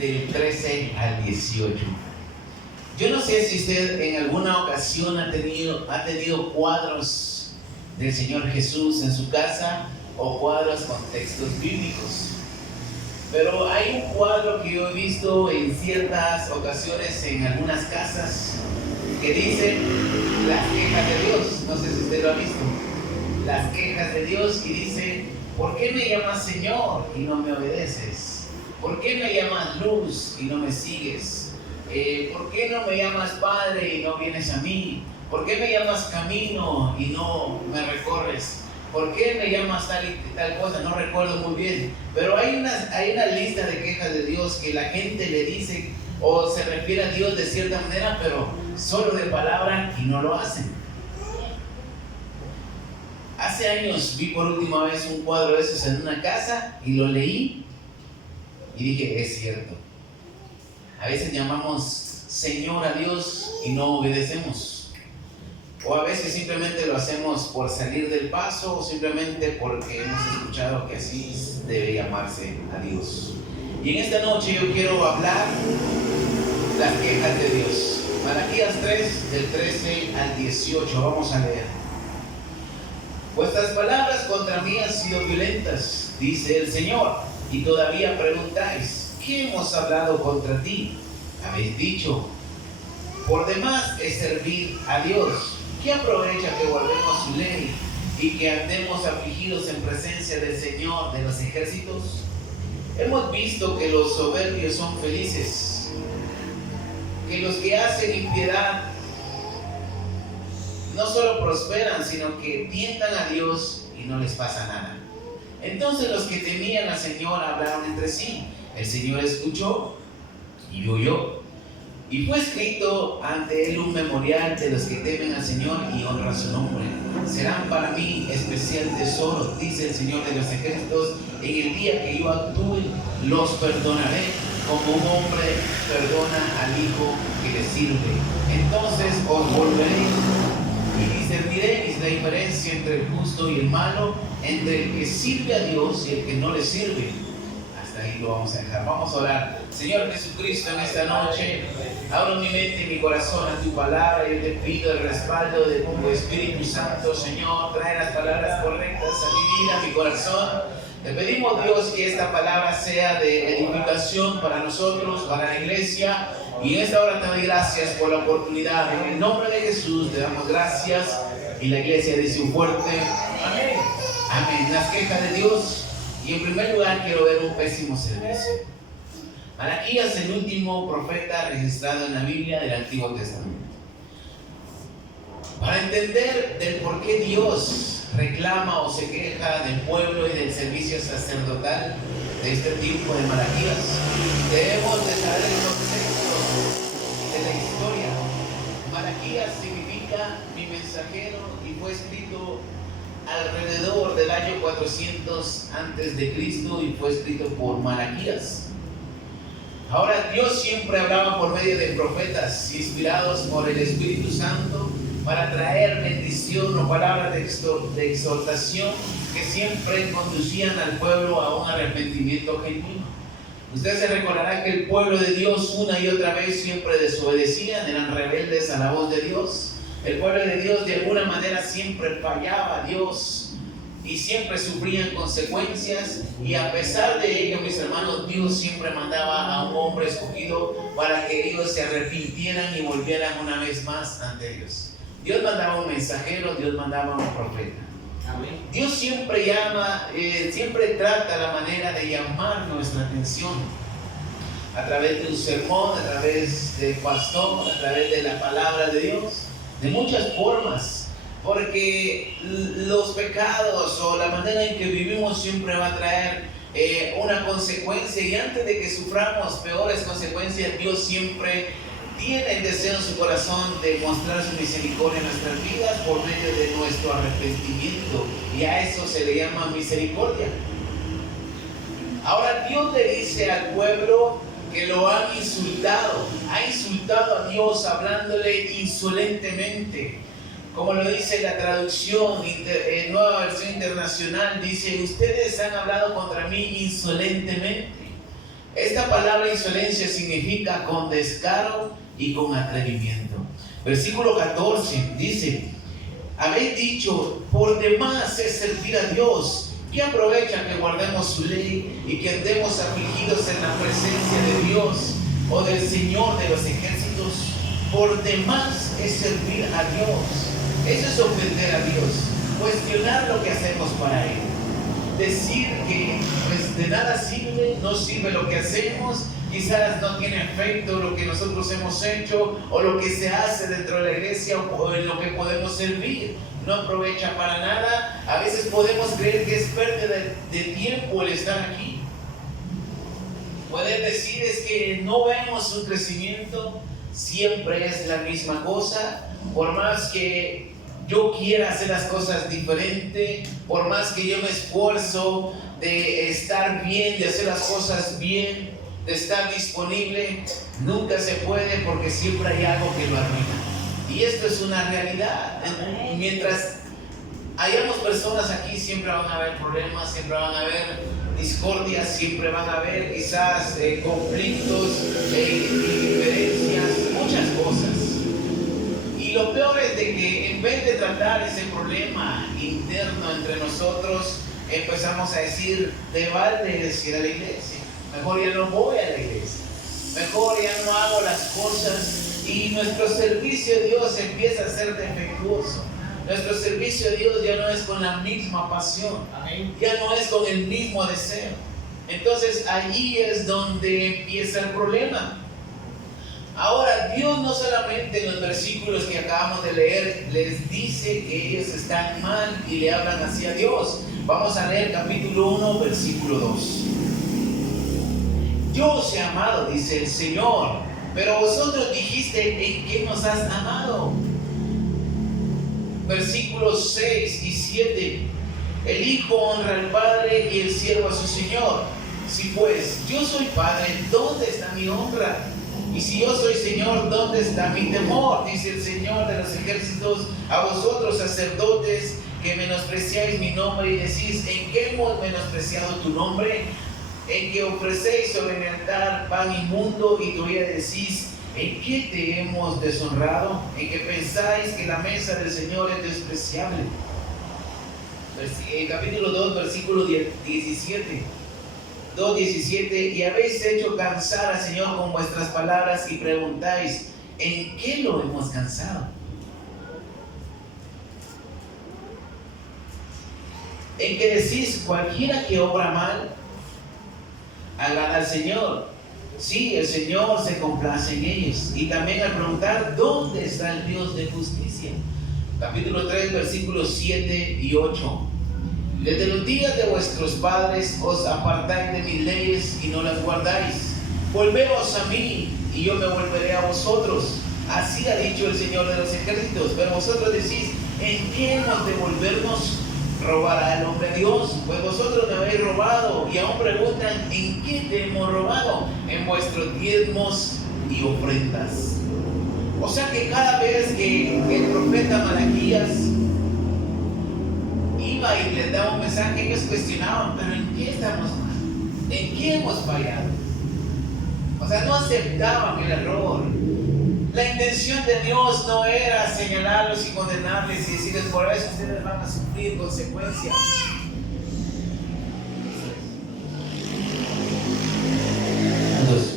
del 13 al 18. Yo no sé si usted en alguna ocasión ha tenido cuadros del Señor Jesús en su casa o cuadros con textos bíblicos. Pero hay un cuadro que yo he visto en ciertas ocasiones en algunas casas que dice las quejas de Dios. No sé si usted lo ha visto. Las quejas de Dios, y dice: ¿por qué me llamas Señor y no me obedeces? ¿Por qué me llamas luz y no me sigues? ¿Por qué no me llamas Padre y no vienes a mí? ¿Por qué me llamas camino y no me recorres? ¿Por qué me llamas tal y tal cosa? No recuerdo muy bien. Pero hay una lista de quejas de Dios que la gente le dice o se refiere a Dios de cierta manera, pero solo de palabra, y no lo hacen. Hace años vi por última vez un cuadro de esos en una casa y lo leí y dije: es cierto. A veces llamamos Señor a Dios y no obedecemos. O a veces simplemente lo hacemos por salir del paso, o simplemente porque hemos escuchado que así debe llamarse a Dios. Y en esta noche yo quiero hablar las quejas de Dios. Malaquías 3, del 13 al 18, vamos a leer. Vuestras palabras contra mí han sido violentas, dice el Señor, y todavía preguntáis: ¿qué hemos hablado contra ti? Habéis dicho: por demás es servir a Dios. ¿Qué aprovecha que guardemos su ley y que andemos afligidos en presencia del Señor de los ejércitos? Hemos visto que los soberbios son felices, que los que hacen impiedad no solo prosperan, sino que tientan a Dios y no les pasa nada. Entonces los que temían al Señor hablaron entre sí. El Señor escuchó y oyó. Y fue escrito ante él un memorial de los que temen al Señor y honran su nombre. Serán para mí especial tesoro, dice el Señor de los ejércitos. En el día que yo actúe, los perdonaré, como un hombre perdona al hijo que le sirve. Entonces os volveré y discerniré la diferencia entre el justo y el malo, entre el que sirve a Dios y el que no le sirve. Hasta ahí lo vamos a dejar. Vamos a orar. Señor Jesucristo, en esta noche abro mi mente y mi corazón a tu palabra. Yo te pido el respaldo de tu Espíritu Santo, Señor. Trae las palabras correctas a mi vida, a mi corazón. Te pedimos, Dios, que esta palabra sea de edificación para nosotros, para la iglesia. Y en esta hora te doy gracias por la oportunidad. En el nombre de Jesús te damos gracias. Y la iglesia dice un fuerte amén. Amén. Las quejas de Dios. Y en primer lugar quiero ver un pésimo servicio. Malaquías, el último profeta registrado en la Biblia del Antiguo Testamento. Para entender del por qué Dios reclama o se queja del pueblo y del servicio sacerdotal de este tiempo de Malaquías, debemos de saber el contexto de la historia. Malaquías significa mi mensajero y fue escrito alrededor del año 400 antes de Cristo y fue escrito por Malaquías. Ahora, Dios siempre hablaba por medio de profetas inspirados por el Espíritu Santo para traer bendición o palabras de exhortación que siempre conducían al pueblo a un arrepentimiento genuino. Usted se recordará que el pueblo de Dios una y otra vez siempre desobedecían, eran rebeldes a la voz de Dios. El pueblo de Dios de alguna manera siempre fallaba a Dios y siempre sufrían consecuencias, y a pesar de ello, mis hermanos, Dios siempre mandaba a un hombre escogido para que ellos se arrepintieran y volvieran una vez más ante Dios. Dios mandaba un mensajero, Dios mandaba un profeta. Amén. Dios siempre llama, siempre trata la manera de llamar nuestra atención a través de un sermón, a través del pastor, a través de la palabra de Dios, de muchas formas. Porque los pecados o la manera en que vivimos siempre va a traer una consecuencia, y antes de que suframos peores consecuencias, Dios siempre tiene el deseo en su corazón de mostrar su misericordia en nuestras vidas por medio de nuestro arrepentimiento, y a eso se le llama misericordia. Ahora Dios le dice al pueblo que lo han insultado, ha insultado a Dios hablándole insolentemente. Como lo dice la traducción, Nueva Versión Internacional, dice: ustedes han hablado contra mí insolentemente. Esta palabra insolencia significa con descaro y con atrevimiento. Versículo 14 dice: habéis dicho, por demás es servir a Dios. ¿Qué aprovecha que guardemos su ley y que andemos afligidos en la presencia de Dios o del Señor de los ejércitos? Por demás es servir a Dios. Eso es ofender a Dios, cuestionar lo que hacemos para Él, decir que pues de nada sirve, no sirve lo que hacemos, quizás no tiene efecto lo que nosotros hemos hecho o lo que se hace dentro de la iglesia o en lo que podemos servir. No aprovecha para nada. A veces podemos creer que es pérdida de tiempo el estar aquí. Pueden decir es que no vemos un crecimiento, siempre es la misma cosa. Por más que yo quiera hacer las cosas diferente, por más que yo me esfuerzo de estar bien, de hacer las cosas bien, de estar disponible, nunca se puede porque siempre hay algo que lo arruina. Y esto es una realidad. Mientras hayamos personas aquí, siempre van a haber problemas, siempre van a haber discordias, siempre van a haber quizás conflictos, diferencias, muchas cosas. Y lo peor es de que en vez de tratar ese problema interno entre nosotros, empezamos a decir, te vale ir a la iglesia, mejor ya no voy a la iglesia, mejor ya no hago las cosas. Y nuestro servicio a Dios empieza a ser defectuoso. Nuestro servicio a Dios ya no es con la misma pasión, ya no es con el mismo deseo. Entonces allí es donde empieza el problema. Ahora, Dios no solamente en los versículos que acabamos de leer les dice que ellos están mal y le hablan hacia Dios. Vamos a leer capítulo 1, versículo 2. Yo os he amado, dice el Señor, pero vosotros dijiste, ¿en qué nos has amado? Versículos 6 y 7. El Hijo honra al Padre y el siervo a su Señor. Si pues yo soy Padre, ¿dónde está mi honra? Y si yo soy Señor, ¿dónde está mi temor? Dice el Señor de los ejércitos a vosotros, sacerdotes, que menospreciáis mi nombre y decís, ¿en qué hemos menospreciado tu nombre? En que ofrecéis sobre mi altar pan inmundo y todavía decís, ¿en qué te hemos deshonrado? En que pensáis que la mesa del Señor es despreciable. Capítulo 2, versículo 17. 2:17. Y habéis hecho cansar al Señor con vuestras palabras y preguntáis, ¿en qué lo hemos cansado? En que decís, cualquiera que obra mal agrada al Señor. Sí, el Señor se complace en ellos. Y también al preguntar, ¿dónde está el Dios de justicia? Capítulo 3, versículos 7 y 8. Desde los días de vuestros padres os apartáis de mis leyes y no las guardáis. Volveos a mí y yo me volveré a vosotros. Así ha dicho el Señor de los ejércitos. Pero vosotros decís, ¿en qué hemos de volvernos? ¿Robará el hombre a Dios? Pues vosotros me habéis robado. Y aún preguntan, ¿en qué te hemos robado? En vuestros diezmos y ofrendas. O sea que cada vez que el profeta Malaquías iba y les daba un mensaje, ellos cuestionaban, pero ¿en qué estamos mal? ¿En qué hemos fallado? O sea, no aceptaban el error. La intención de Dios no era señalarlos y condenarles y decirles, por eso ustedes van a sufrir consecuencias. Entonces,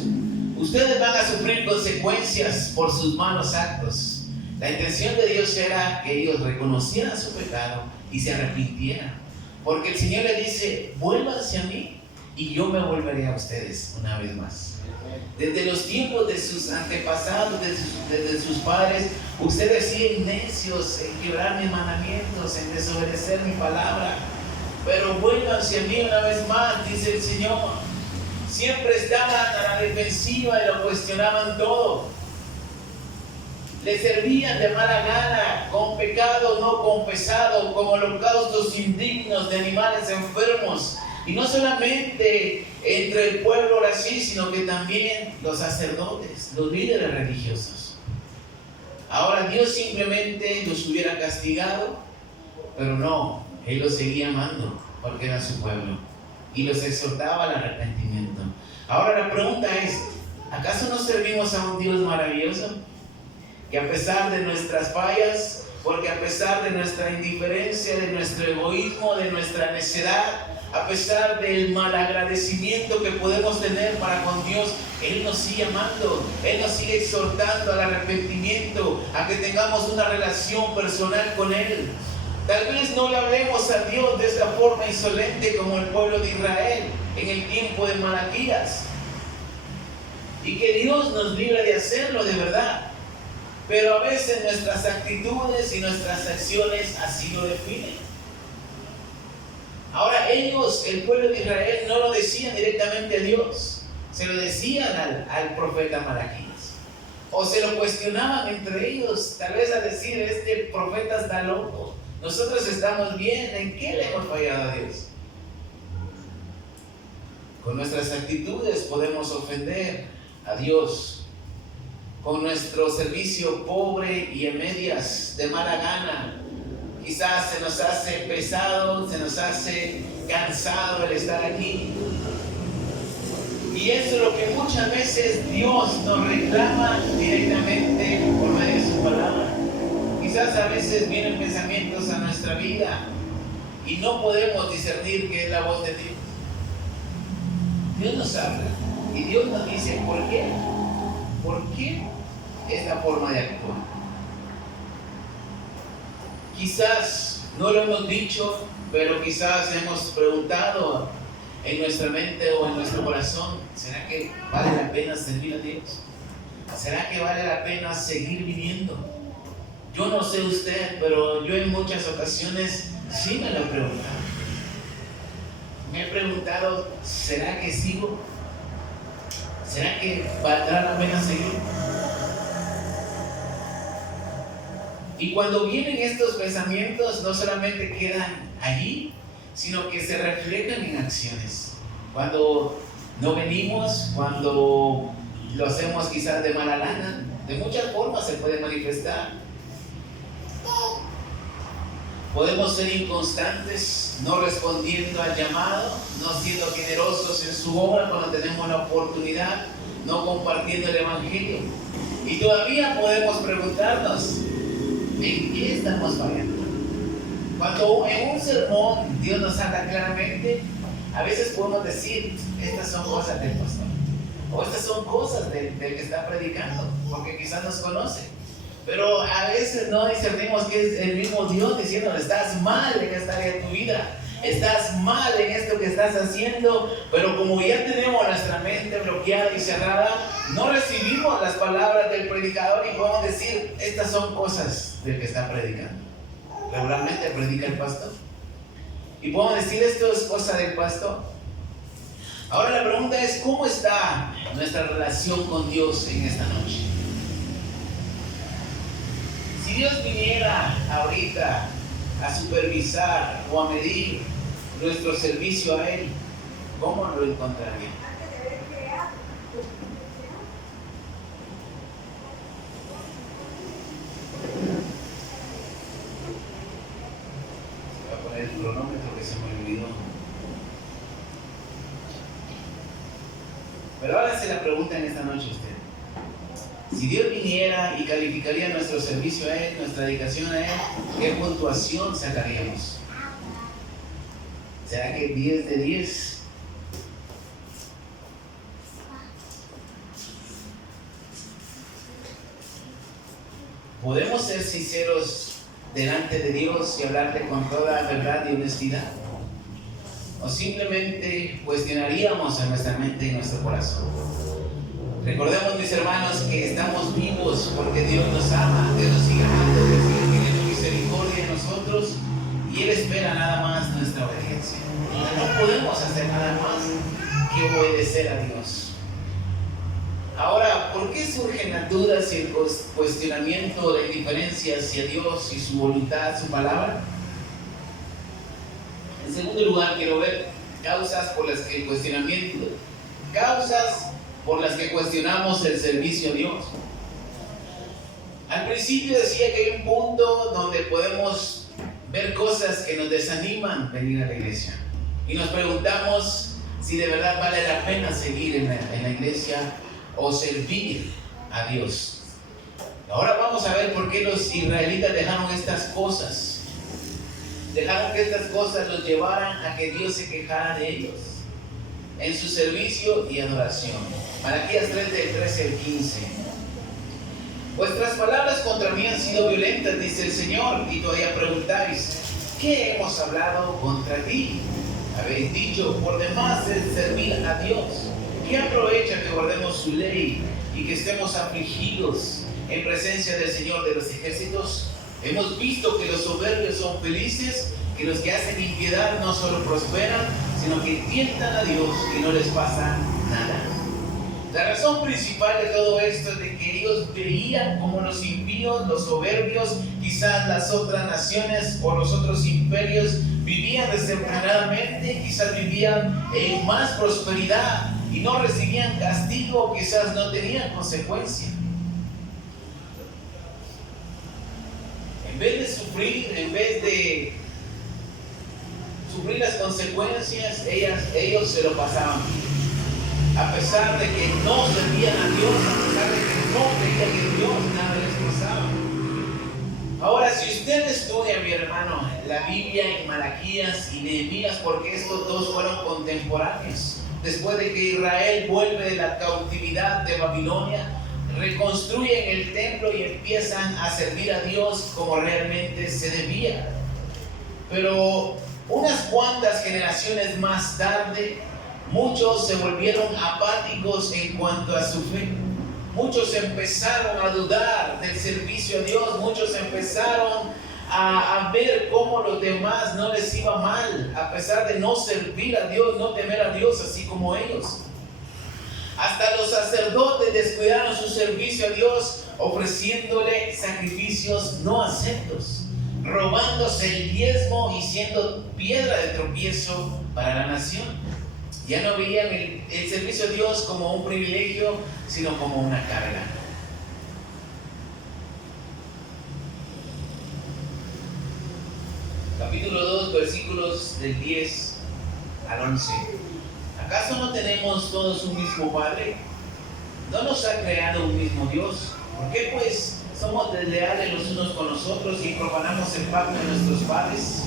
ustedes van a sufrir consecuencias por sus malos actos. La intención de Dios era que ellos reconocieran su pecado y se arrepintieran. Porque el Señor les dice, vuélvanse a mí y yo me volveré a ustedes una vez más. Desde los tiempos de sus antepasados, desde sus padres, ustedes siguen necios en quebrar mis mandamientos, en desobedecer mi palabra. Pero vuélvanse a mí una vez más, dice el Señor. Siempre estaban a la defensiva y lo cuestionaban todo. Le servían de mala gana, con pecado no confesado, con holocaustos indignos de animales enfermos. Y no solamente entre el pueblo era así, sino que también los sacerdotes, los líderes religiosos. Ahora Dios simplemente los hubiera castigado, pero no, Él los seguía amando porque era su pueblo y los exhortaba al arrepentimiento. Ahora la pregunta es, ¿acaso no servimos a un Dios maravilloso? Que a pesar de nuestras fallas, porque a pesar de nuestra indiferencia, de nuestro egoísmo, de nuestra necedad, a pesar del malagradecimiento que podemos tener para con Dios, Él nos sigue amando, Él nos sigue exhortando al arrepentimiento, a que tengamos una relación personal con Él. Tal vez no le hablemos a Dios de esa forma insolente como el pueblo de Israel en el tiempo de Malaquías. Y que Dios nos libre de hacerlo de verdad. Pero a veces nuestras actitudes y nuestras acciones así lo definen. Ahora ellos, el pueblo de Israel, no lo decían directamente a Dios. Se lo decían al profeta Malaquías. O se lo cuestionaban entre ellos, tal vez a decir, este profeta está loco. Nosotros estamos bien, ¿en qué le hemos fallado a Dios? Con nuestras actitudes podemos ofender a Dios. Con nuestro servicio pobre y en medias, de mala gana. Quizás se nos hace pesado, se nos hace cansado el estar aquí. Y eso es lo que muchas veces Dios nos reclama directamente por medio de su palabra. Quizás a veces vienen pensamientos a nuestra vida y no podemos discernir qué es la voz de Dios. Dios nos habla y Dios nos dice, ¿por qué? ¿Por qué esta forma de actuar? Quizás no lo hemos dicho, pero quizás hemos preguntado en nuestra mente o en nuestro corazón, ¿será que vale la pena servir a Dios? ¿Será que vale la pena seguir viviendo? Yo no sé usted, pero yo en muchas ocasiones sí me lo he preguntado. Me he preguntado, ¿será que sigo? ¿Será que valdrá la pena seguir? Y cuando vienen estos pensamientos, no solamente quedan allí, sino que se reflejan en acciones. Cuando no venimos, cuando lo hacemos quizás de mala gana, de muchas formas se puede manifestar. Podemos ser inconstantes, no respondiendo al llamado, no siendo generosos en su obra cuando tenemos la oportunidad, no compartiendo el Evangelio. Y todavía podemos preguntarnos, ¿en qué estamos fallando? Cuando en un sermón Dios nos habla claramente, a veces podemos decir, estas son cosas del pastor, o estas son cosas del que está predicando, porque quizás nos conoce. Pero a veces no discernimos que es el mismo Dios diciendo, estás mal en esta área de tu vida, estás mal en esto que estás haciendo, pero como ya tenemos nuestra mente bloqueada y cerrada, no recibimos las palabras del predicador y podemos decir, estas son cosas del que está predicando. Regularmente predica el pastor. Y podemos decir, esto es cosa del pastor. Ahora la pregunta es, ¿cómo está nuestra relación con Dios en esta noche? Si Dios viniera ahorita a supervisar o a medir nuestro servicio a Él, ¿cómo lo encontraría? Voy a poner el cronómetro que se me olvidó. Pero hágase la pregunta en esta noche usted. Si Dios viniera y calificaría nuestro servicio a Él, nuestra dedicación a Él, ¿qué puntuación sacaríamos? ¿Será que 10 de 10? ¿Podemos ser sinceros delante de Dios y hablarle con toda verdad y honestidad? ¿O simplemente cuestionaríamos en nuestra mente y en nuestro corazón? Recordemos, mis hermanos, que estamos vivos porque Dios nos ama, Dios nos sigue amando, Dios sigue teniendo misericordia de nosotros y Él espera nada más nuestra obediencia. No podemos hacer nada más que obedecer a Dios. Ahora, ¿por qué surgen las dudas y el cuestionamiento, la indiferencia hacia Dios y su voluntad, su palabra? En segundo lugar, quiero ver causas por las que el cuestionamiento, causas por las que cuestionamos el servicio a Dios. Al principio decía que hay un punto donde podemos ver cosas que nos desaniman venir a la iglesia. Y nos preguntamos, si de verdad vale la pena seguir en la iglesia o servir a Dios. Ahora vamos a ver por qué los israelitas dejaron estas cosas. Dejaron que estas cosas los llevaran a que Dios se quejara de ellos en su servicio y adoración. Malaquías 3, del 13 al 15. Vuestras palabras contra mí han sido violentas, dice el Señor, y todavía preguntáis, ¿qué hemos hablado contra ti? Habéis dicho, por demás es servir a Dios. ¿Qué aprovecha que guardemos su ley y que estemos afligidos en presencia del Señor de los ejércitos? Hemos visto que los soberbios son felices, que los que hacen impiedad no solo prosperan, sino que tientan a Dios y no les pasa nada. La razón principal de todo esto es de que ellos veían como los impíos, los soberbios, quizás las otras naciones o los otros imperios vivían desenfrenadamente, quizás vivían en más prosperidad y no recibían castigo, quizás no tenían consecuencia. En vez de sufrir las consecuencias, ellos se lo pasaban. A pesar de que no servían a Dios, a pesar de que no creían en Dios, nada les pasaba. Ahora, si usted estudia, mi hermano, la Biblia en Malaquías y Nehemías, porque estos dos fueron contemporáneos, después de que Israel vuelve de la cautividad de Babilonia, reconstruyen el templo y empiezan a servir a Dios como realmente se debía. Pero unas cuantas generaciones más tarde, muchos se volvieron apáticos en cuanto a su fe. Muchos empezaron a dudar del servicio a Dios. Muchos empezaron a ver cómo los demás no les iba mal, a pesar de no servir a Dios, no temer a Dios así como ellos. Hasta los sacerdotes descuidaron su servicio a Dios, ofreciéndole sacrificios no aceptos, robándose el diezmo y siendo piedra de tropiezo para la nación. Ya no veían el servicio a Dios como un privilegio, sino como una carga. Capítulo 2, versículos del 10 al 11. ¿Acaso no tenemos todos un mismo Padre? ¿No nos ha creado un mismo Dios? ¿Por qué pues somos desleales los unos con los otros y profanamos el pacto de nuestros padres?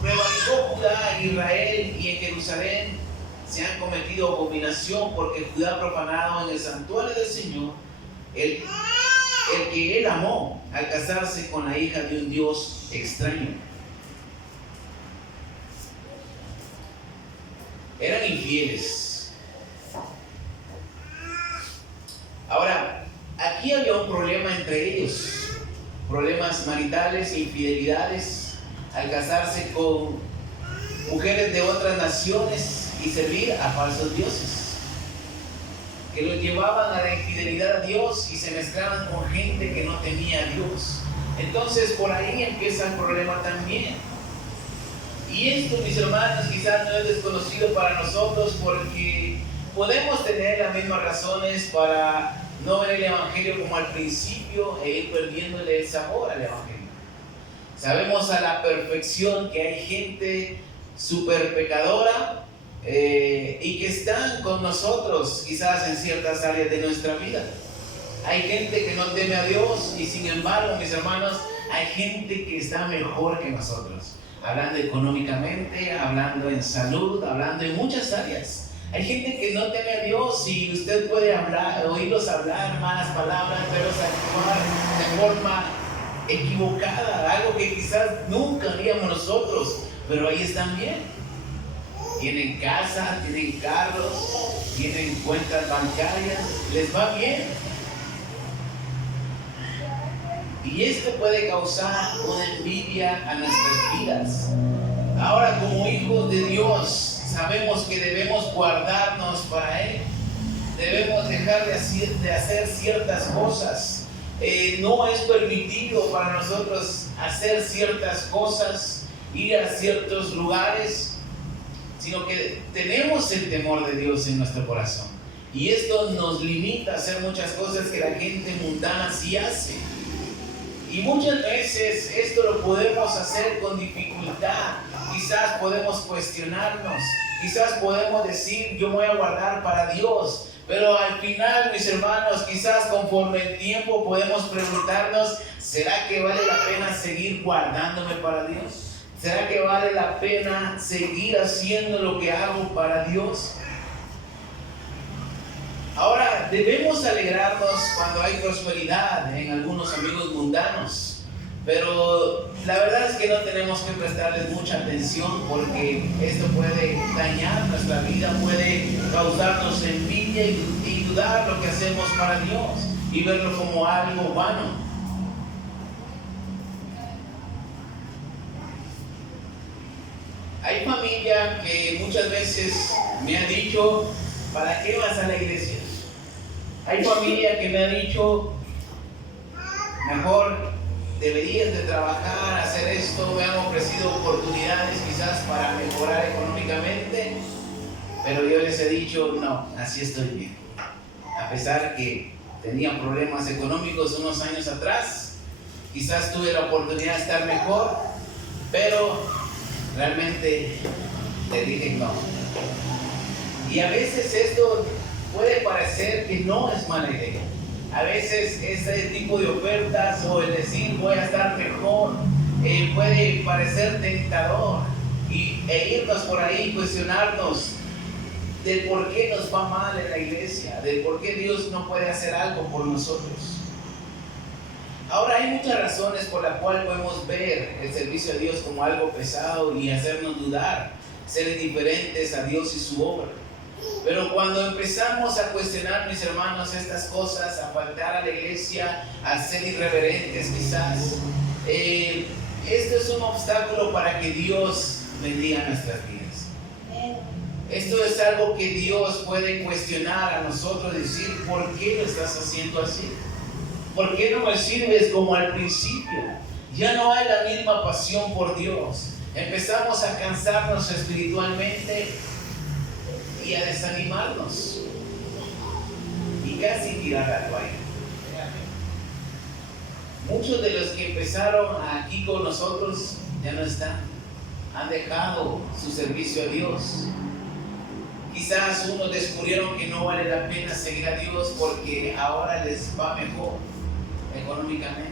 Prevaricó Judá en Israel y en Jerusalén se han cometido abominación, porque Judá ha profanado en el santuario del Señor el que él amó al casarse con la hija de un Dios extraño. Eran infieles. Ahora, aquí había un problema entre ellos, problemas maritales e infidelidades al casarse con mujeres de otras naciones y servir a falsos dioses, que los llevaban a la infidelidad a Dios y se mezclaban con gente que no temía a Dios. Entonces por ahí empieza el problema también. Y esto, mis hermanos, quizás no es desconocido para nosotros, porque podemos tener las mismas razones para no ver el Evangelio como al principio e ir perdiéndole el sabor al Evangelio. Sabemos a la perfección que hay gente súper pecadora y que están con nosotros quizás en ciertas áreas de nuestra vida. Hay gente que no teme a Dios y sin embargo, mis hermanos, hay gente que está mejor que nosotros. Hablando económicamente, hablando en salud, hablando en muchas áreas. Hay gente que no teme a Dios y usted puede oírlos hablar malas palabras, pero actuar de forma equivocada, algo que quizás nunca haríamos nosotros, pero ahí están bien. Tienen casa, tienen carros, tienen cuentas bancarias, les va bien. Y esto puede causar una envidia a nuestras vidas. Ahora, como hijos de Dios, sabemos que debemos guardarnos para Él. Debemos dejar de hacer ciertas cosas. No es permitido para nosotros hacer ciertas cosas, ir a ciertos lugares, sino que tenemos el temor de Dios en nuestro corazón. Y esto nos limita a hacer muchas cosas que la gente mundana sí hace. Y muchas veces esto lo podemos hacer con dificultad. Quizás quizás podemos cuestionarnos, quizás podemos decir, yo me voy a guardar para Dios. Pero al final, mis hermanos, quizás conforme el tiempo podemos preguntarnos, ¿será que vale la pena seguir guardándome para Dios? ¿Será que vale la pena seguir haciendo lo que hago para Dios? Ahora, debemos alegrarnos cuando hay prosperidad en algunos amigos mundanos. Pero la verdad es que no tenemos que prestarles mucha atención, porque esto puede dañar nuestra vida, puede causarnos envidia y dudar lo que hacemos para Dios y verlo como algo vano. Hay familia que muchas veces me ha dicho, ¿para qué vas a la iglesia? Hay familia que me ha dicho, mejor deberías de trabajar, hacer esto. Me han ofrecido oportunidades quizás para mejorar económicamente, pero yo les he dicho, no, así estoy bien. A pesar que tenía problemas económicos unos años atrás, quizás tuve la oportunidad de estar mejor, pero realmente le dije no. Y a veces esto puede parecer que no es mala idea. A veces ese tipo de ofertas o el decir voy a estar mejor puede parecer tentador, e irnos por ahí, cuestionarnos del por qué nos va mal en la iglesia, del por qué Dios no puede hacer algo por nosotros. Ahora, hay muchas razones por las cuales podemos ver el servicio a Dios como algo pesado y hacernos dudar, ser indiferentes a Dios y su obra. Pero cuando empezamos a cuestionar, mis hermanos, estas cosas, a faltar a la iglesia, a ser irreverentes quizás, esto es un obstáculo para que Dios bendiga nuestras vidas. Esto es algo que Dios puede cuestionar a nosotros, decir, ¿por qué lo estás haciendo así? ¿Por qué no me sirves como al principio? Ya no hay la misma pasión por Dios. Empezamos a cansarnos espiritualmente y a desanimarnos y casi tirar la toalla. Muchos de los que empezaron aquí con nosotros ya no están, han dejado su servicio a Dios. Quizás unos descubrieron que no vale la pena seguir a Dios porque ahora les va mejor económicamente.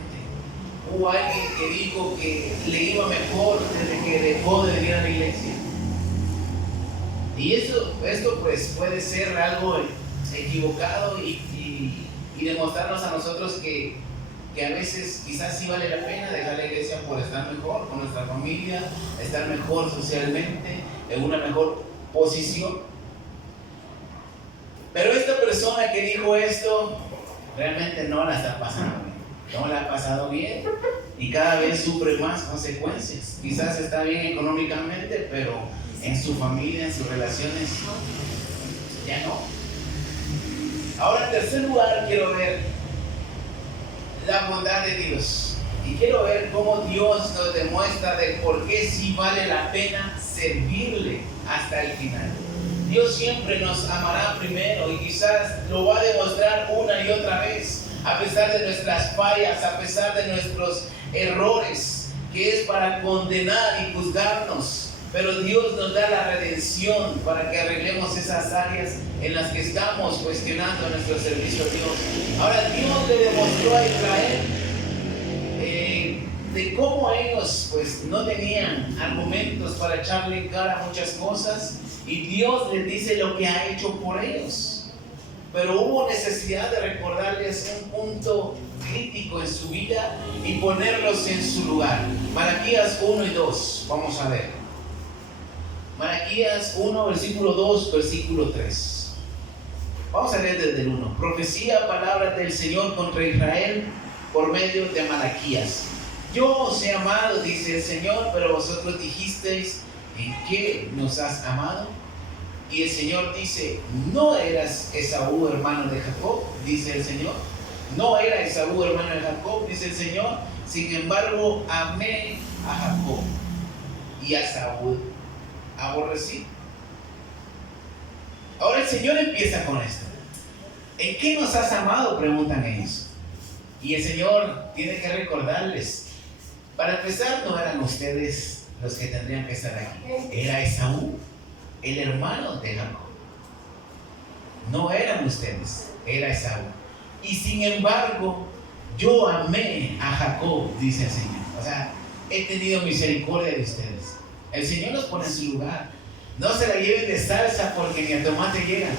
Hubo alguien que dijo que le iba mejor desde que dejó de venir a la iglesia. Y esto pues puede ser algo equivocado y demostrarnos a nosotros que a veces quizás sí vale la pena dejar la iglesia por estar mejor con nuestra familia, estar mejor socialmente, en una mejor posición. Pero esta persona que dijo esto realmente no la está pasando bien, no la ha pasado bien y cada vez sufre más consecuencias. Quizás está bien económicamente, pero en su familia, en sus relaciones, ya no. Ahora, en tercer lugar, quiero ver la bondad de Dios. Y quiero ver cómo Dios nos demuestra de por qué sí vale la pena servirle hasta el final. Dios siempre nos amará primero y quizás lo va a demostrar una y otra vez, a pesar de nuestras fallas, a pesar de nuestros errores, que es para condenar y juzgarnos. Pero Dios nos da la redención para que arreglemos esas áreas en las que estamos cuestionando nuestro servicio a Dios. Ahora, Dios le demostró a Israel de cómo ellos pues no tenían argumentos para echarle en cara muchas cosas, y Dios les dice lo que ha hecho por ellos. Pero hubo necesidad de recordarles un punto crítico en su vida y ponerlos en su lugar. Malaquías 1 y 2, vamos a ver. Malaquías 1, versículo 2, versículo 3. Vamos a leer desde el 1. Profecía, palabra del Señor contra Israel por medio de Malaquías. Yo os he amado, dice el Señor, pero vosotros dijisteis, ¿en qué nos has amado? Y el Señor dice, ¿no eras Esaú hermano de Jacob? Dice el Señor. No era Esaú hermano de Jacob, dice el Señor. Sin embargo, amé a Jacob y a Esaú aborrecí. Ahora el Señor empieza con esto. ¿En qué nos has amado?, preguntan ellos. Y el Señor tiene que recordarles, para empezar, no eran ustedes los que tendrían que estar aquí. Era Esaú, el hermano de Jacob. No eran ustedes, era Esaú. Y sin embargo, yo amé a Jacob, dice el Señor. O sea, he tenido misericordia de ustedes. El Señor los pone en su lugar. No se la lleven de salsa porque ni a tomate llegan.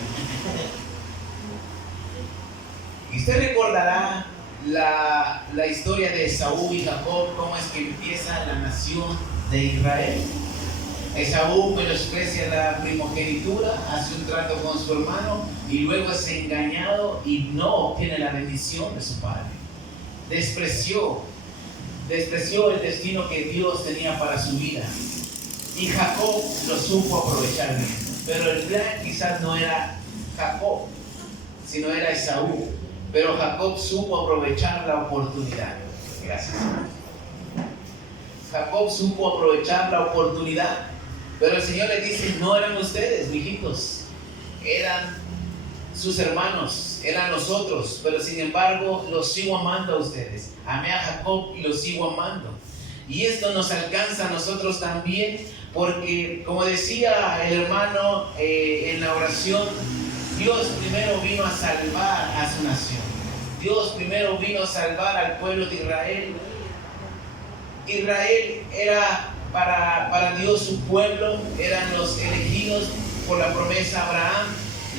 Y usted recordará la historia de Esaú y Jacob, cómo es que empieza la nación de Israel. Esaú menosprecia la primogenitura, hace un trato con su hermano y luego es engañado y no obtiene la bendición de su padre. Despreció el destino que Dios tenía para su vida. Y Jacob lo supo aprovechar bien. Pero el plan quizás no era Jacob, sino era Esaú. Pero Jacob supo aprovechar la oportunidad. Gracias. Jacob supo aprovechar la oportunidad. Pero el Señor le dice, no eran ustedes, mijitos. Eran sus hermanos, eran nosotros. Pero sin embargo, los sigo amando a ustedes. Amé a Jacob y los sigo amando. Y esto nos alcanza a nosotros también, porque como decía el hermano en la oración, Dios primero vino a salvar a su nación. Dios primero vino a salvar al pueblo de Israel. Israel era para Dios su pueblo, eran los elegidos por la promesa a Abraham.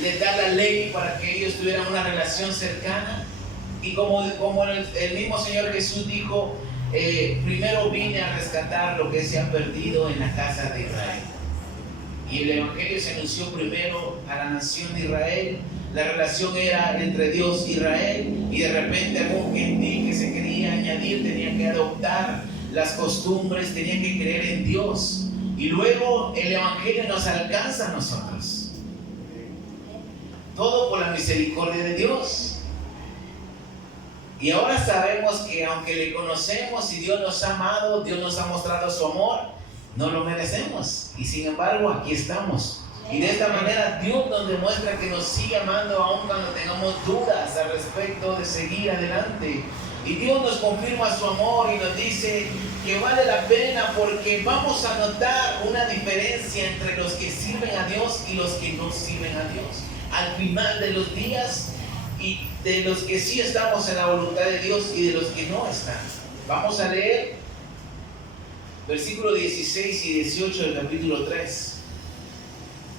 Les da la ley para que ellos tuvieran una relación cercana. Y como el mismo Señor Jesús dijo, primero vine a rescatar lo que se ha perdido en la casa de Israel. Y el Evangelio se anunció primero a la nación de Israel. La relación era entre Dios e Israel, y de repente algún gentil que se quería añadir tenía que adoptar las costumbres, tenía que creer en Dios. Y luego el Evangelio nos alcanza a nosotros. Todo por la misericordia de Dios. Y ahora sabemos que aunque le conocemos y Dios nos ha amado, Dios nos ha mostrado su amor, no lo merecemos. Y sin embargo, aquí estamos. Y de esta manera Dios nos demuestra que nos sigue amando aun cuando tengamos dudas al respecto de seguir adelante. Y Dios nos confirma su amor y nos dice que vale la pena, porque vamos a notar una diferencia entre los que sirven a Dios y los que no sirven a Dios. Al final de los días, y de los que sí estamos en la voluntad de Dios y de los que no están. Vamos a leer versículos 16 y 18 del capítulo 3.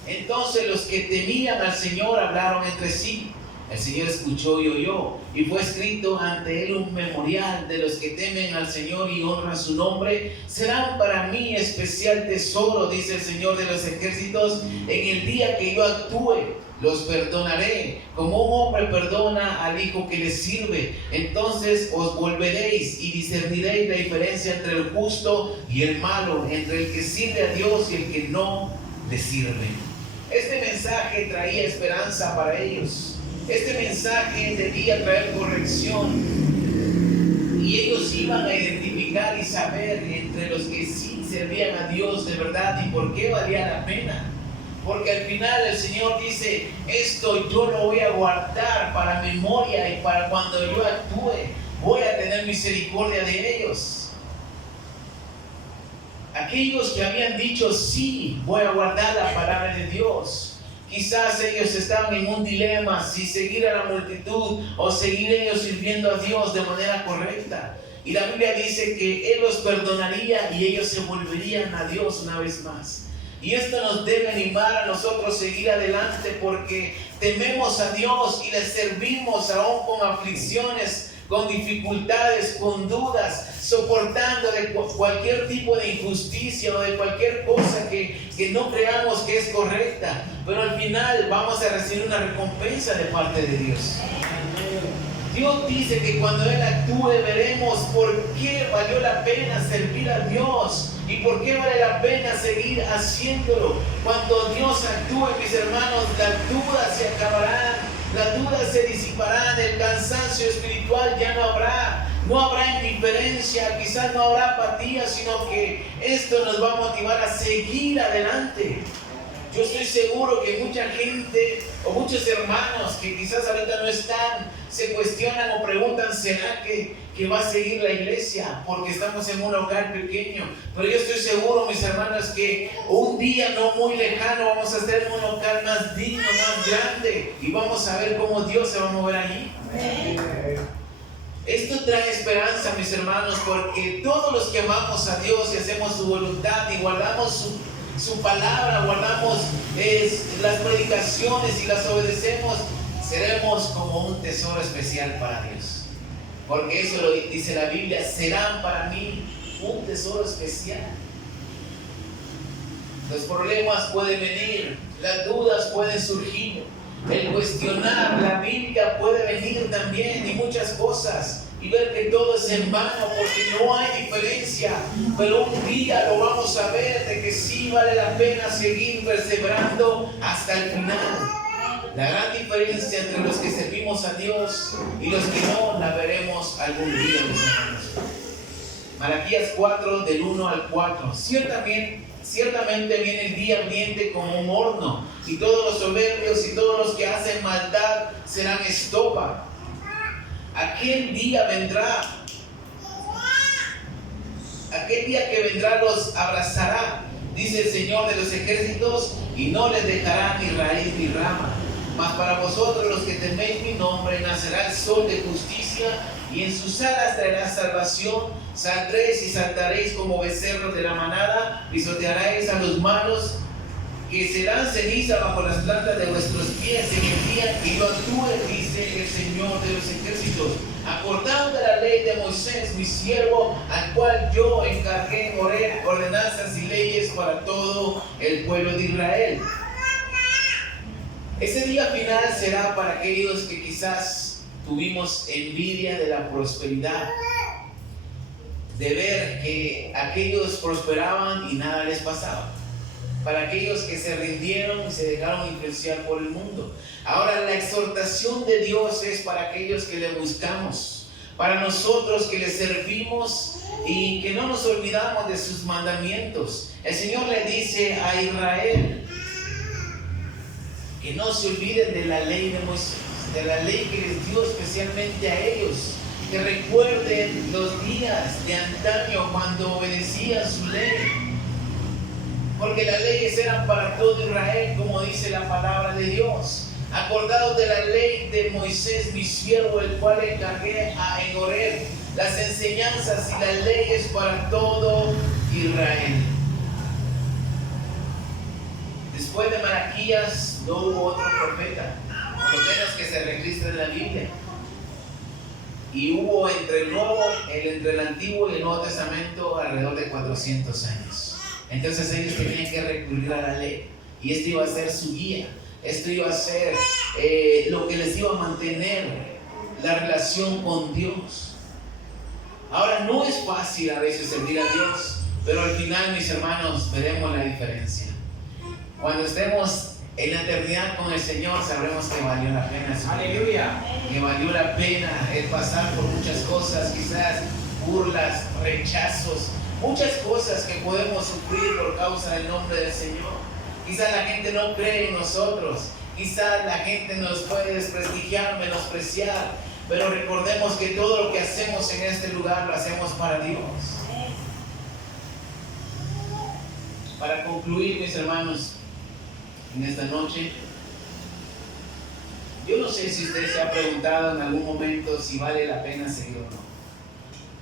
Entonces los que temían al Señor hablaron entre sí. El Señor escuchó y oyó, y fue escrito ante él un memorial de los que temen al Señor y honran su nombre. Serán para mí especial tesoro, dice el Señor de los ejércitos. En el día que yo actúe, los perdonaré, como un hombre perdona al hijo que le sirve. Entonces os volveréis y discerniréis la diferencia entre el justo y el malo, entre el que sirve a Dios y el que no le sirve. Este mensaje traía esperanza para ellos. Este mensaje debía traer corrección, y ellos iban a identificar y saber entre los que sí servían a Dios de verdad y por qué valía la pena. Porque al final el Señor dice, esto yo lo voy a guardar para memoria, y para cuando yo actúe voy a tener misericordia de ellos. Aquellos que habían dicho, sí, voy a guardar la palabra de Dios. Quizás ellos estaban en un dilema, si seguir a la multitud o seguir ellos sirviendo a Dios de manera correcta. Y la Biblia dice que Él los perdonaría y ellos se volverían a Dios una vez más. Y esto nos debe animar a nosotros a seguir adelante, porque tememos a Dios y le servimos aún con aflicciones, con dificultades, con dudas, soportando de cualquier tipo de injusticia o de cualquier cosa que no creamos que es correcta. Pero al final vamos a recibir una recompensa de parte de Dios. Dios dice que cuando Él actúe veremos por qué valió la pena servir a Dios y por qué vale la pena seguir haciéndolo. Cuando Dios actúe, mis hermanos, las dudas se acabarán, las dudas se disiparán, el cansancio espiritual ya no habrá. No habrá indiferencia, quizás no habrá apatía, sino que esto nos va a motivar a seguir adelante. Yo estoy seguro que mucha gente o muchos hermanos que quizás ahorita no están, se cuestionan o preguntan, ¿será que va a seguir la iglesia? Porque estamos en un local pequeño. Pero yo estoy seguro, mis hermanos, que un día no muy lejano vamos a estar en un local más digno, más grande, y vamos a ver cómo Dios se va a mover allí. Esto trae esperanza, mis hermanos, porque todos los que amamos a Dios y hacemos su voluntad y guardamos su palabra, guardamos las predicaciones y las obedecemos, seremos como un tesoro especial para Dios. Porque eso lo dice la Biblia, serán para mí un tesoro especial. Los problemas pueden venir, las dudas pueden surgir, el cuestionar la Biblia puede venir también, y muchas cosas, y ver que todo es en vano porque no hay diferencia. Pero un día lo vamos a ver de que sí vale la pena seguir perseverando hasta el final. La gran diferencia entre los que servimos a Dios y los que no, la veremos algún día, mis hermanos. Malaquías 4, del 1 al 4. Ciertamente viene el día ardiente como un horno, y todos los soberbios y todos los que hacen maldad serán estopa. Aquel día que vendrá los abrazará, dice el Señor de los ejércitos, y no les dejará ni raíz ni rama. Mas para vosotros los que teméis mi nombre, nacerá el sol de justicia, y en sus alas traerá salvación. Saldréis y saltaréis como becerros de la manada, pisotearéis a los malos, que serán ceniza bajo las plantas de vuestros pies en el día que yo actúe, dice el Señor de los ejércitos. Acordaos de la ley de Moisés, mi siervo, al cual yo encargué ordenanzas y leyes para todo el pueblo de Israel. Ese día final será para aquellos que quizás tuvimos envidia de la prosperidad, de ver que aquellos prosperaban y nada les pasaba. Para aquellos que se rindieron y se dejaron influenciar por el mundo. Ahora la exhortación de Dios es para aquellos que le buscamos, para nosotros que le servimos y que no nos olvidamos de sus mandamientos. El Señor le dice a Israel que no se olviden de la ley de Moisés, de la ley que les dio especialmente a ellos, que recuerden los días de antaño cuando obedecían su ley. Porque las leyes eran para todo Israel, como dice la palabra de Dios. Acordaos de la ley de Moisés, mi siervo, el cual encargué en Horeb, las enseñanzas y las leyes para todo Israel. Después de Malaquías no hubo otro profeta, por lo menos que se registra en la Biblia. Y hubo entre el Antiguo y el Nuevo Testamento alrededor de 400 años. Entonces ellos tenían que recurrir a la ley, y esto iba a ser su guía, esto iba a ser lo que les iba a mantener la relación con Dios. Ahora no es fácil a veces servir a Dios, pero al final, mis hermanos, veremos la diferencia. Cuando estemos en la eternidad con el Señor, sabremos que valió la pena. Aleluya. Que valió la pena el pasar por muchas cosas, quizás burlas, rechazos, muchas cosas que podemos sufrir por causa del nombre del Señor. Quizás la gente no cree en nosotros, quizás la gente nos puede desprestigiar, menospreciar, pero recordemos que todo lo que hacemos en este lugar lo hacemos para Dios. Para concluir, mis hermanos, en esta noche, yo no sé si usted se ha preguntado en algún momento si vale la pena seguir o no.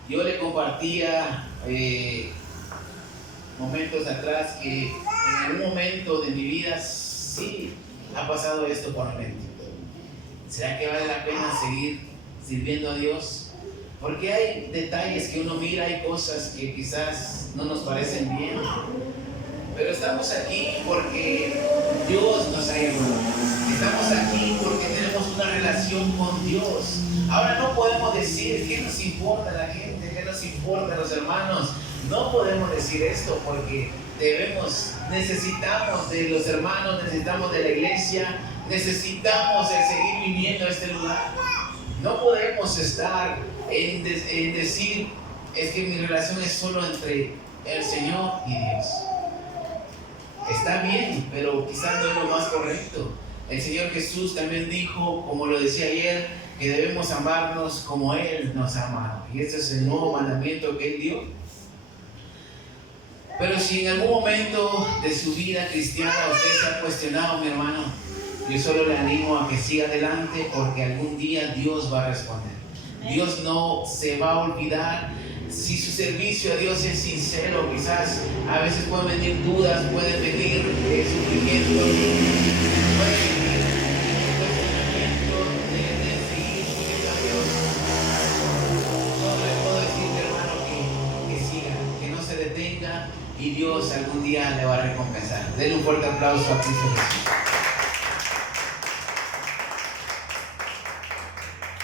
Yo le compartía momentos atrás que en algún momento de mi vida sí ha pasado esto por mi mente. ¿Será que vale la pena seguir sirviendo a Dios? Porque hay detalles que uno mira, hay cosas que quizás no nos parecen bien, pero estamos aquí porque Dios nos ha llamado. Estamos aquí porque tenemos una relación con Dios. Ahora no podemos decir qué nos importa la gente, qué nos importa los hermanos. No podemos decir esto porque necesitamos de los hermanos, necesitamos de la iglesia, necesitamos el seguir viviendo a este lugar. No podemos estar en decir, es que mi relación es solo entre el Señor y Dios. Está bien, pero quizás no es lo más correcto. El Señor Jesús también dijo, como lo decía ayer, que debemos amarnos como Él nos ha amado. Y este es el nuevo mandamiento que Él dio. Pero si en algún momento de su vida cristiana usted se ha cuestionado, mi hermano, yo solo le animo a que siga adelante, porque algún día Dios va a responder. Dios no se va a olvidar. Si su servicio a Dios es sincero, quizás a veces pueden venir dudas, pueden venir sufrimientos, pueden venir cuestionamientos de seguir siguiendo a Dios. Solo le puedo decir, hermano, que siga, que no se detenga, y Dios algún día le va a recompensar. Denle un fuerte aplauso a Cristo Jesús.